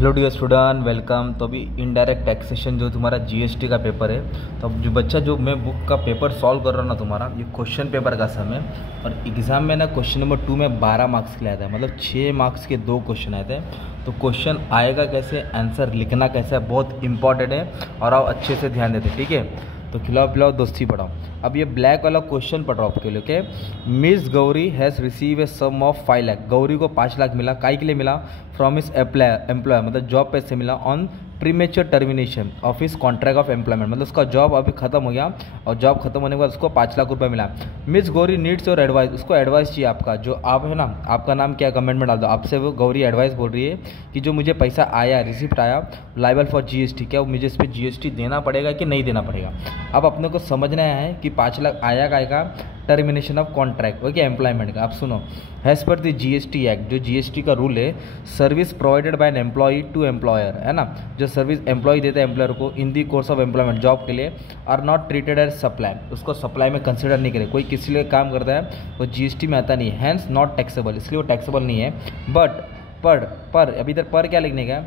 Hello dear student, welcome. तो अभी indirect taxation जो तुम्हारा जीएसटी का पेपर है, तो अब जो बच्चा जो मैं बुक का पेपर सॉल्व कर रहा हूँ ना, तुम्हारा ये क्वेश्चन पेपर का समय और एग्ज़ाम में ना क्वेश्चन नंबर 2 में 12 मार्क्स के लिए आता है, मतलब 6 मार्क्स के 2 क्वेश्चन आते हैं। तो क्वेश्चन आएगा कैसे, आंसर लिखना कैसे है, बहुत इंपॉर्टेंट है और आप अच्छे से ध्यान देते, ठीक है। तो खिलाओ पिलाओ दोस्ती पढ़ाओ। अब ये ब्लैक वाला क्वेश्चन पढ़ रहा हूँ आपके लिए, okay. Miss Gauri has receive a sum of 5 lakh. Gauri को 5 लाख मिला, काई के लिए मिला? फ्रॉम हिज एम्प्लॉयर, मतलब जॉब पे से मिला on premature termination of his contract of employment, मतलब उसका जॉब अभी खत्म हो गया और जॉब खत्म होने के बाद उसको 5 लाख रुपए मिला। Miss Gauri needs your advice, उसको एडवाइस चाहिए आपका, जो आप है ना, आपका नाम क्या कमेंट में डाल दो। आपसे वो गौरी एडवाइस बोल रही है कि जो मुझे पैसा आया, रिसिप्ट आया लाइबल फॉर जीएसटी, क्या मुझे इस पर जीएसटी देना पड़ेगा कि नहीं देना पड़ेगा। अब अपने को समझना है कि 5 लाख आया का termination of contract, okay, employment का। आप सुनो, as per the GST act, जो जीएसटी का रूल है, service provided by an employee to employer, है ना, जो सर्विस एम्प्लॉय देता है एम्प्लॉयर को in the course of employment, job के लिए, are not treated as supply, उसको सप्लाई में कंसिडर नहीं करे। कोई किसी लिए काम करता है वो जीएसटी में आता नहीं है, हैंस नॉट टैक्सेबल, इसलिए वो टैक्सेबल नहीं है। बट पर अभी इधर पर क्या लिखने का?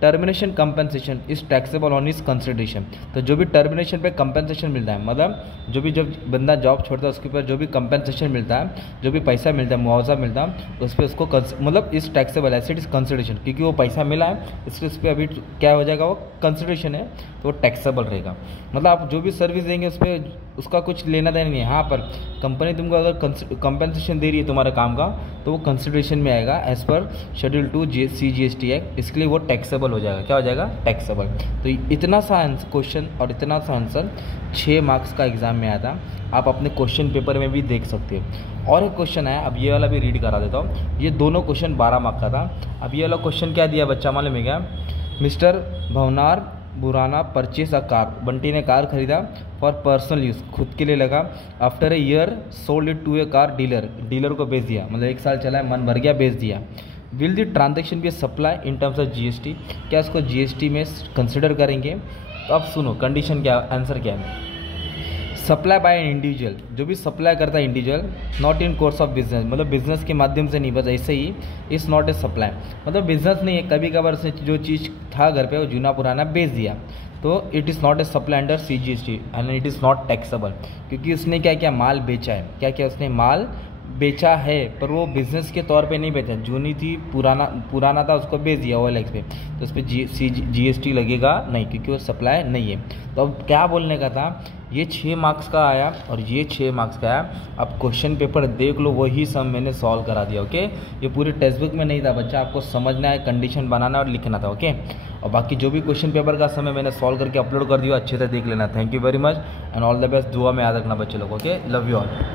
Termination compensation is taxable on is consideration. तो जो भी टर्मिनेशन पे कंपनसेशन मिलता है, मतलब जो भी जब बंदा जॉब छोड़ता है उसके ऊपर जो भी कंपनसेशन मिलता है, जो भी पैसा मिलता है, मुआवजा मिलता है, उस पर उसको मतलब इस टैक्सेबल एसेट इज कंसिडरेशन, क्योंकि वो पैसा मिला है इसलिए उस पर अभी क्या हो जाएगा, वो कंसिडरेशन है तो वो टैक्सेबल रहेगा। मतलब आप जो भी सर्विस देंगे उस पर उसका कुछ लेना देना नहीं है। हाँ, पर कंपनी तुमको अगर कंपनसेशन दे रही है तुम्हारे काम का, तो वो कंसिडरेशन में आएगा as per schedule 2 CGST act, इसके लिए वो टैक्सेबल हो जाएगा। क्या हो जाएगा? टैक्सेबल। तो इतना सा क्वेश्चन और इतना सा आंसर 6 मार्क्स का एग्जाम में आया था, आप अपने क्वेश्चन पेपर में भी देख सकते हो। और एक क्वेश्चन है, अब ये वाला भी रीड करा देता हूँ। ये दोनों क्वेश्चन 12 मार्क्स का था। अब ये वाला क्वेश्चन क्या दिया बच्चा मालूम है क्या? मिस्टर भवनार बुराना परचेस अ कार, बंटी ने कार खरीदा फॉर पर्सनल यूज़, खुद के लिए लगा। After a year sold it to a car dealer, dealer को बेच दिया, मतलब 1 साल चला है, मन भर गया, बेच दिया। Will the transaction be supply in terms of GST, क्या इसको जीएसटी में कंसिडर करेंगे? तो अब सुनो कंडीशन क्या, आंसर क्या है। सप्लाई बाय एन इंडिविजुअल, जो भी सप्लाई करता है individual, not in course of business, मतलब बिजनेस के माध्यम से नहीं, बस ऐसे ही, इज नॉट ए सप्लाई, मतलब बिजनेस नहीं है, कभी कभार से जो चीज़ था घर पे वो जूना पुराना बेच दिया, तो it is not a supply under CGST and it is not taxable, क्योंकि उसने क्या क्या माल बेचा है, क्या क्या उसने माल बेचा है, पर वो बिज़नेस के तौर पे नहीं बेचा, जूनी थी, पुराना था, उसको बेच दिया OLX पे, तो उस पर GST लगेगा नहीं, क्योंकि वो सप्लाई नहीं है। तो अब क्या बोलने का था, ये 6 मार्क्स का आया और ये 6 मार्क्स का आया। अब क्वेश्चन पेपर देख लो, वही सब मैंने सॉल्व करा दिया, ओके। ये पूरे टेक्स्ट बुक में नहीं था बच्चा, आपको समझना है, कंडीशन बनाना और लिखना था, ओके। और बाकी जो भी क्वेश्चन पेपर का समय मैंने सॉल्व करके अपलोड कर दिया, अच्छे से देख लेना। Thank you very much and all the best. दुआ में याद रखना बच्चे लोग, ओके। Love you all.